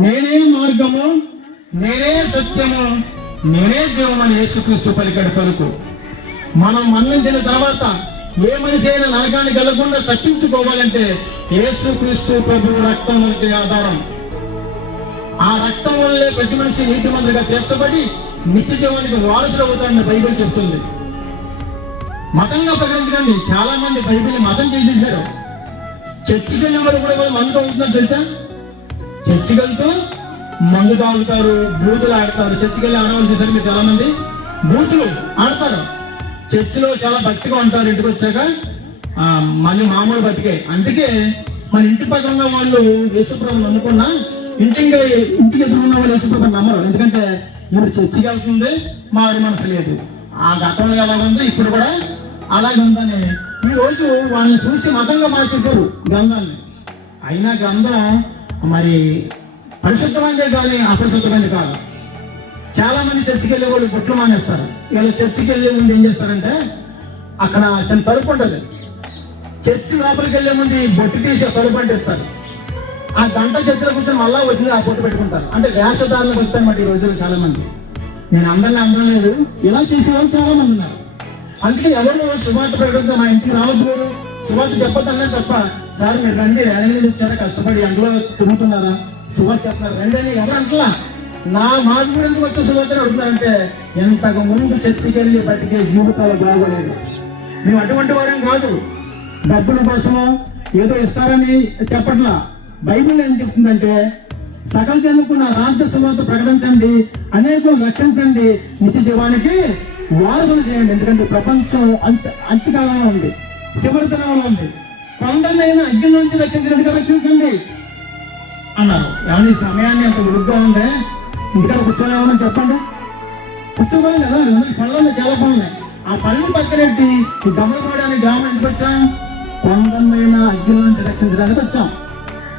నేనే మార్గము నేనే సత్యము నేనే జీవమని యేసుక్రీస్తు పలికాడు పలుకు మనం మన్నించిన తర్వాత ఏ మనిషి అయినా నరకాన్ని వెళ్ళకుండా తప్పించుకోవాలంటే యేసుక్రీస్తు ప్రభు రక్తం వంటి ఆధారం. ఆ రక్తం వల్లే ప్రతి మనిషి నీతి మంత్రిగా తీర్చబడి నిత్య జీవానికి వారసులు అవుతాడని బైబిల్ చెప్తుంది. మతంగా ప్రకటించకండి. చాలా మంది బైబిల్ మతం చేసేసారు చర్చికి వెళ్ళిన వాళ్ళు కూడా మందు అవుతుందో తెలుసా? చర్చికి వెళ్తూ మందు తాగుతారు బూతులు ఆడతారు. చర్చికి వెళ్ళి ఆడవాళ్ళు చూసారు మీరు చాలా మంది బూతులు ఆడతారు. చర్చిలో చాలా భక్తిగా ఉంటారు ఇంటికి వచ్చాక. మళ్ళీ మామూలు బతికే. అందుకే మన ఇంటి పక్కన వాళ్ళు యేసుప్రభు అనుకున్నా ఇంటికి ఇంటికి ఎదురున్న వాళ్ళు యేసుప్రభు నమ్మరు. ఎందుకంటే ఇప్పుడు చర్చికి వెళ్తుంది మా మనసు లేదు. ఆ గతంలో ఎలా ఉంది ఇప్పుడు కూడా అలాగే ఉందని. ఈ రోజు వాళ్ళని చూసి మతంగా మార్చేశారు గ్రంథాన్ని. అయినా గ్రంథం మరి పరిశుద్ధమైనదే కానీ అపరిశుద్ధమైనది కాదు. చాలా మంది చర్చికి వెళ్ళే వాళ్ళు బొట్లు మానేస్తారు. ఇలా చర్చికి వెళ్ళే ముందు ఏం చేస్తారంటే అక్కడ చిన్న తలుపు ఉంటుంది. చర్చి లోపలికి వెళ్ళే ముందు ఈ బొట్టు తీసి తలుపు అంటిస్తారు. ఆ గంట చర్చిలో కూర్చొని మళ్ళా వచ్చింది ఆ బొట్టు పెట్టుకుంటారు. అంటే వేషధారణ పెడతారన్నమాట ఈ రోజుల్లో చాలా మంది నేను అందరిని అందడం లేదు. ఇలా చేసేవాళ్ళు చాలా మంది ఉన్నారు. అందుకే ఎవరు శుభార్త పెట్టడంతో మా ఇంటికి రావద్దు శుభార్త సువార్త చెప్పొద్దన్నా తప్ప సార్ మీరు రండి ర్యాలీ వచ్చారా కష్టపడి ఎండలో తిరుగుతున్నారా? సువార్త చెప్తున్నారు రండి అని ఎవరు అంటలా? నా మాట గురించి వచ్చే సువార్తను అడుగుతారంటే ఎంతకు ముందు చర్చికెళ్ళి బతికే జీవితాలు బాగోలేదు. మేము అటువంటి వారం కాదు. డబ్బుల కోసమో ఏదో ఇస్తారని చెప్పట్లా. బైబిల్ ఏం చెప్తుందంటే సకల జనుకున్న రాజ్య సువార్త ప్రకటించండి అనేకం రక్షించండి నిత్య జీవానికి వారసులు చేయండి. ఎందుకంటే ప్రపంచం అంత అంత్యకాలంలో ఉంది శివరితనంలో ఉంది. కొందరినైనా అగ్ని నుంచి రక్షించినట్టుగా రక్షించండి అన్నారు. ఏమన్నా సమయాన్ని అంత వృద్ధి ఉంటే ఇంకా కూర్చోలేమని చెప్పండి? కూర్చోవాలి కదా పళ్ళు ఉన్నాయి చాలా పనులు ఉన్నాయి. ఆ పళ్ళు పక్కనెట్టి ఈ దమ్మలపాడు గ్రామానికి గ్రామం ఎందుకు వచ్చాం? కొందరినైనా అగ్ని నుంచి రక్షించడానికి వచ్చాం.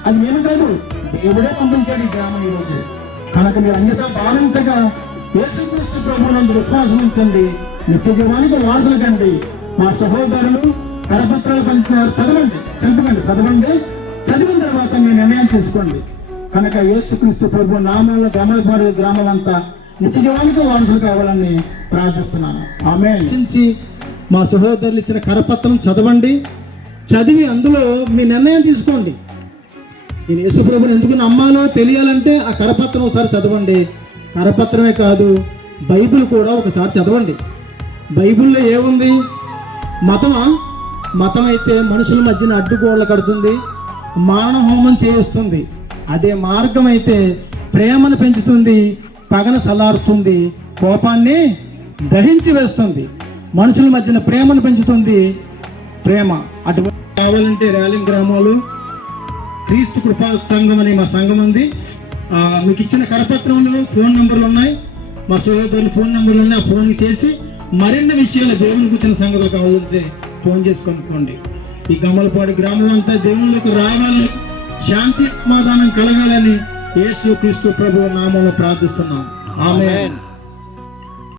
అది మేము కాదు దేవుడే పంపించాడు ఈ గ్రామం ఈరోజు కనుక మీరు అన్యత భావించగా యేసుక్రీస్తు ప్రభునందు విశ్వాసం ఉంచండి నిత్య జీవానికి వారసులు కండి. మా సహోదరులు కరపత్రాలు పంచుతున్నారు చదవండి. చదవండి చదవండి. చదివిన తర్వాత మీ నిర్ణయం తీసుకోండి. కనుక యేసుక్రీస్తు ప్రభు నామంలో గమలపాడు గ్రామం అంతా నిత్య జీవానికి వారసులు కావాలని ప్రార్థిస్తున్నాను. ఆమె మా సహోదరులు ఇచ్చిన కరపత్రం చదవండి. చదివి అందులో మీ నిర్ణయం తీసుకోండి. నేను యేసుప్రభుని ఎందుకు నమ్మాలో తెలియాలంటే ఆ కరపత్రం ఒకసారి చదవండి. కరపత్రమే కాదు బైబిల్ కూడా ఒకసారి చదవండి. బైబిల్లో ఏముంది? మతమా? మతం అయితే మనుషుల మధ్యన అడ్డుగోడలు కడుతుంది మానవ హోమం చేయిస్తుంది. అదే మార్గం అయితే ప్రేమను పెంచుతుంది పగన సలారుతుంది కోపాన్ని దహించి వేస్తుంది. మనుషుల మధ్యన ప్రేమను పెంచుతుంది ప్రేమ. అటువంటి కావాలంటే ర్యాలింగ్ గ్రామాలు క్రీస్తు కృపా సంఘం అని మా సంఘం ఉంది. మీకు ఇచ్చిన కరపత్రంలో ఫోన్ నెంబర్లు ఉన్నాయి. మా సోదరులు ఫోన్ నెంబర్లు ఉన్నాయి ఆ ఫోన్ చేసి మరిన్ని విషయాలు దేవుని కూర్చున్న సంఘాలు కావాలంటే ఫోన్ చేసి కొనుక్కోండి. ఈ కమలపాడు గ్రామం అంతా దేవుళ్ళకు రావాలని శాంతి సమాధానం కలగాలని యేసు క్రీస్తు ప్రభు నామంలో ప్రార్థిస్తున్నాం. ఆమె